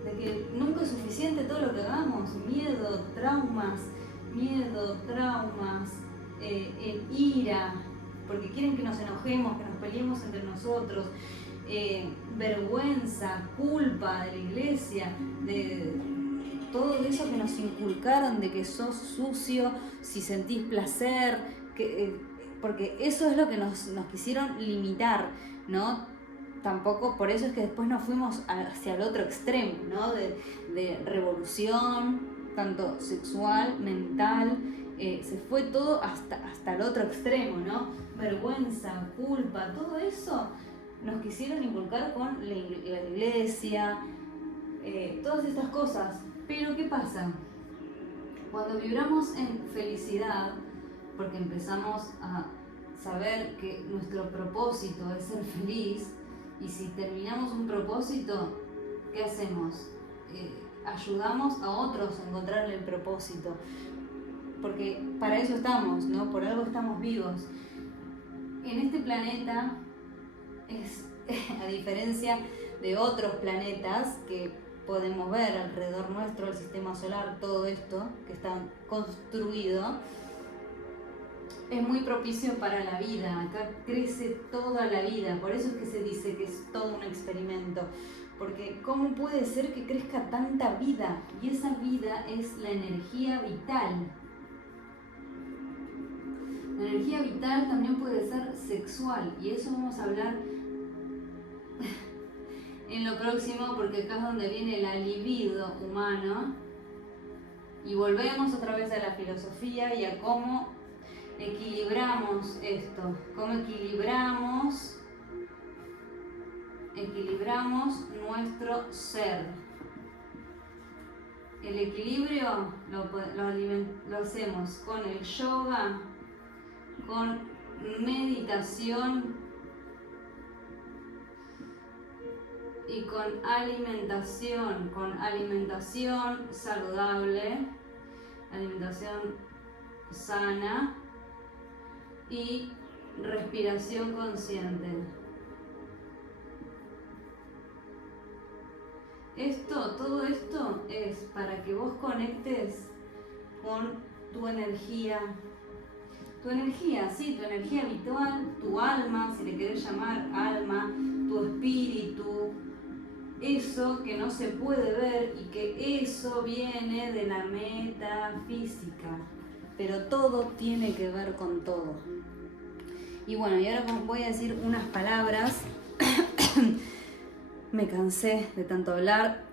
de que nunca es suficiente todo lo que hagamos, miedo, traumas, ira, porque quieren que nos enojemos, que nos peleemos entre nosotros, vergüenza, culpa de la iglesia, de todo eso que nos inculcaron, de que sos sucio si sentís placer, porque eso es lo que nos quisieron limitar, ¿no? Tampoco, por eso es que después nos fuimos hacia el otro extremo, ¿no? De revolución, tanto sexual, mental, se fue todo hasta el otro extremo, ¿no? Vergüenza, culpa, todo eso nos quisieron inculcar con la iglesia, todas estas cosas. Pero ¿qué pasa? Cuando vibramos en felicidad, porque empezamos a saber que nuestro propósito es ser feliz, y si terminamos un propósito, ¿qué hacemos? Ayudamos a otros a encontrar el propósito, porque para eso estamos, ¿no? Por algo estamos vivos. En este planeta, a diferencia de otros planetas que podemos ver alrededor nuestro, el sistema solar, todo esto que está construido, es muy propicio para la vida. Acá crece toda la vida, por eso es que se dice que es todo un experimento, porque ¿cómo puede ser que crezca tanta vida? Y esa vida es la energía vital. La energía vital también puede ser sexual, y eso vamos a hablar en lo próximo, porque acá es donde viene la libido humano, y volvemos otra vez a la filosofía y a cómo equilibramos esto, cómo equilibramos nuestro ser. El equilibrio lo hacemos con el yoga, con meditación y con alimentación saludable, alimentación sana y respiración consciente. Todo esto es para que vos conectes con tu energía, sí, tu energía vital, tu alma, si le querés llamar alma, tu espíritu, eso que no se puede ver y que eso viene de la metafísica, pero todo tiene que ver con todo. Y bueno, y ahora voy a decir unas palabras. Me cansé de tanto hablar.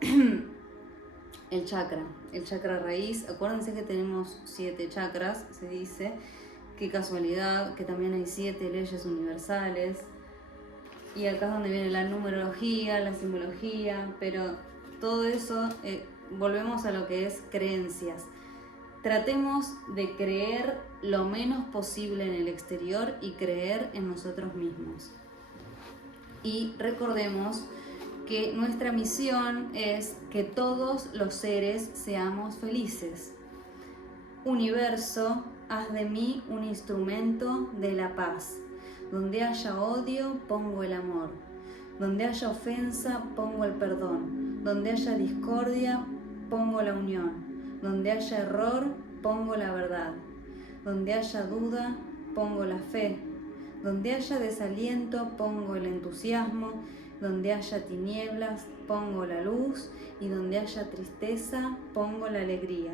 El chakra raíz. Acuérdense que tenemos 7 chakras, se dice. Qué casualidad, que también hay 7 leyes universales. Y acá es donde viene la numerología, la simbología, pero todo eso, volvemos a lo que es creencias. Tratemos de creer lo menos posible en el exterior y creer en nosotros mismos. Y recordemos que nuestra misión es que todos los seres seamos felices. Universo, haz de mí un instrumento de la paz. Donde haya odio, pongo el amor. Donde haya ofensa, pongo el perdón. Donde haya discordia, pongo la unión. Donde haya error, pongo la verdad. Donde haya duda, pongo la fe. Donde haya desaliento, pongo el entusiasmo. Donde haya tinieblas, pongo la luz. Y donde haya tristeza, pongo la alegría.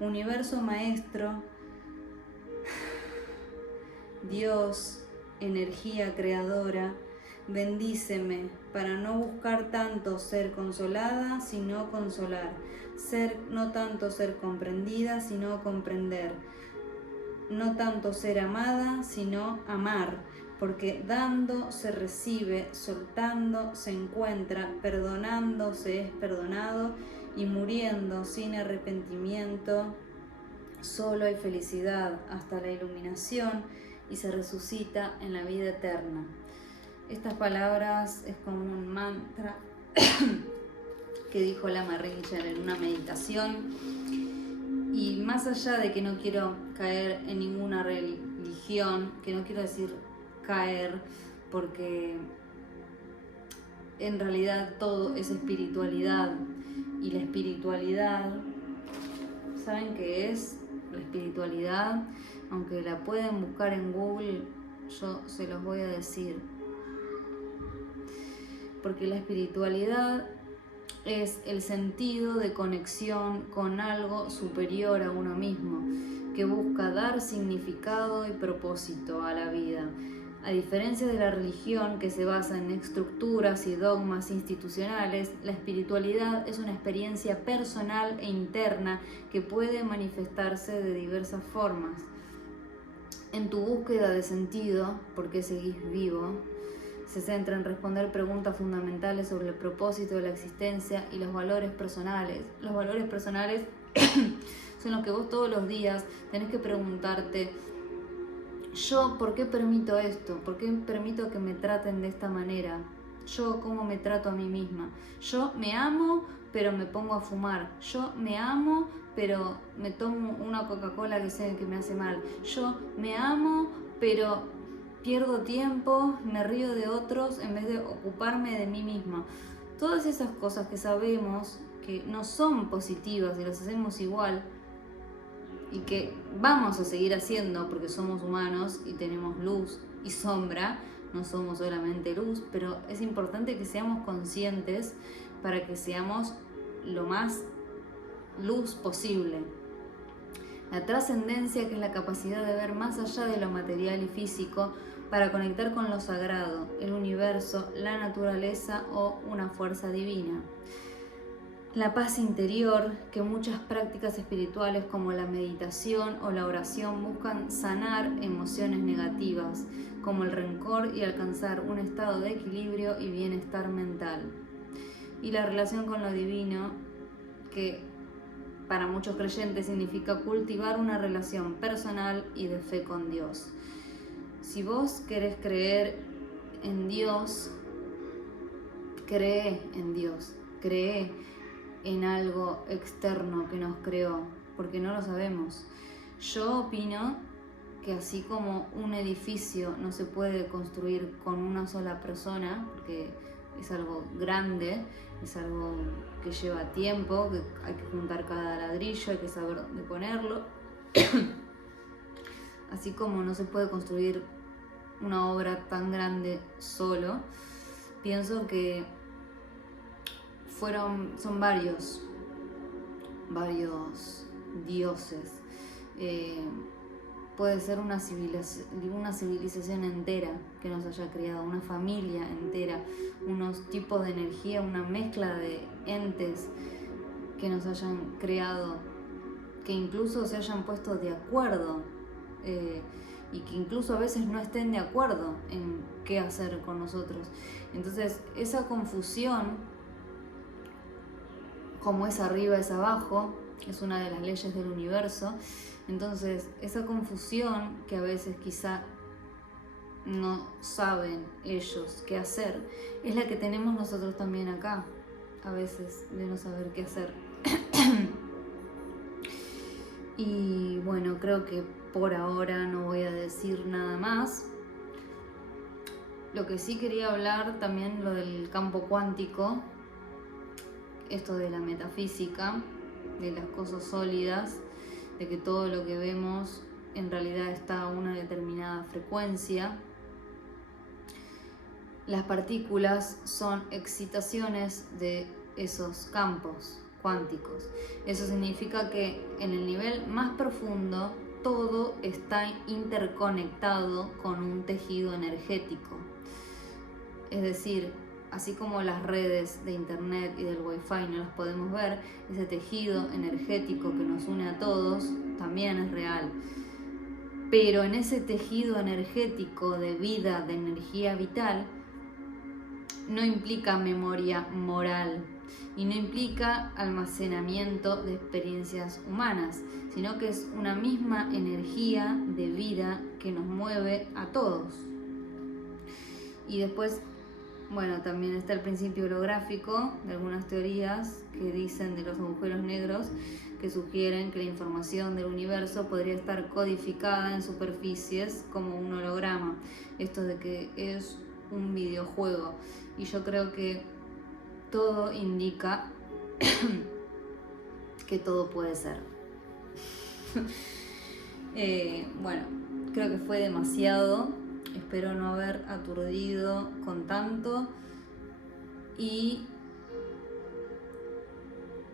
Universo maestro, Dios, energía creadora, bendíceme para no buscar tanto ser consolada, sino consolar. No tanto ser comprendida, sino comprender. No tanto ser amada, sino amar. Porque dando se recibe, soltando se encuentra, perdonando se es perdonado y muriendo sin arrepentimiento. Solo hay felicidad hasta la iluminación y se resucita en la vida eterna. Estas palabras es como un mantra que dijo Lama Rinpoche en una meditación. Y más allá de que no quiero caer en ninguna religión, que no quiero decir caer, porque en realidad todo es espiritualidad, y la espiritualidad, ¿saben qué es? La espiritualidad, aunque la pueden buscar en Google, yo se los voy a decir, porque la espiritualidad es el sentido de conexión con algo superior a uno mismo, que busca dar significado y propósito a la vida. A diferencia de la religión, que se basa en estructuras y dogmas institucionales, la espiritualidad es una experiencia personal e interna que puede manifestarse de diversas formas. En tu búsqueda de sentido, ¿por qué seguís vivo?, se centra en responder preguntas fundamentales sobre el propósito de la existencia y los valores personales. Los valores personales son los que vos todos los días tenés que preguntarte: yo, ¿por qué permito esto? ¿Por qué permito que me traten de esta manera? Yo, ¿cómo me trato a mí misma? Yo me amo, pero me pongo a fumar. Yo me amo, pero me tomo una Coca-Cola que sé que me hace mal. Yo me amo, pero pierdo tiempo, me río de otros en vez de ocuparme de mí misma. Todas esas cosas que sabemos que no son positivas y las hacemos igual, y que vamos a seguir haciendo porque somos humanos y tenemos luz y sombra, no somos solamente luz, pero es importante que seamos conscientes para que seamos lo más luz posible. La trascendencia, que es la capacidad de ver más allá de lo material y físico para conectar con lo sagrado, el universo, la naturaleza o una fuerza divina. La paz interior, que muchas prácticas espirituales como la meditación o la oración buscan sanar emociones negativas, como el rencor, y alcanzar un estado de equilibrio y bienestar mental. Y la relación con lo divino, que para muchos creyentes significa cultivar una relación personal y de fe con Dios. Si vos querés creer en Dios, cree en Dios, cree en algo externo que nos creó, porque no lo sabemos. Yo opino que así como un edificio no se puede construir con una sola persona, porque es algo grande, es algo que lleva tiempo, que hay que juntar cada ladrillo, hay que saber dónde ponerlo. Así como no se puede construir una obra tan grande solo, pienso que son varios dioses. Puede ser una civilización entera que nos haya creado, una familia entera, unos tipos de energía, una mezcla de entes que nos hayan creado, que incluso se hayan puesto de acuerdo, y que incluso a veces no estén de acuerdo en qué hacer con nosotros. Entonces, esa confusión, como es arriba es abajo, es una de las leyes del universo. Entonces, esa confusión que a veces quizá no saben ellos qué hacer, es la que tenemos nosotros también acá, a veces, de no saber qué hacer. Y bueno, creo que por ahora no voy a decir nada más. Lo que sí quería hablar también, lo del campo cuántico, esto de la metafísica, de las cosas sólidas, de que todo lo que vemos en realidad está a una determinada frecuencia. Las partículas son excitaciones de esos campos cuánticos. Eso significa que en el nivel más profundo todo está interconectado con un tejido energético. Es decir, así como las redes de internet y del wifi no las podemos ver, ese tejido energético que nos une a todos también es real. Pero en ese tejido energético de vida, de energía vital, no implica memoria moral y no implica almacenamiento de experiencias humanas, sino que es una misma energía de vida que nos mueve a todos. Y después, bueno, también está el principio holográfico de algunas teorías que dicen de los agujeros negros, que sugieren que la información del universo podría estar codificada en superficies como un holograma. Esto de que es un videojuego. Y yo creo que todo indica que todo puede ser. Bueno, creo que fue demasiado. Espero no haber aturdido con tanto. Y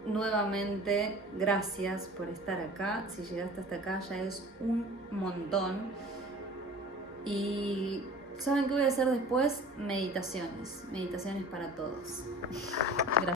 nuevamente, gracias por estar acá. Si llegaste hasta acá ya es un montón. Y ¿Saben qué voy a hacer después? Meditaciones para todos. Gracias.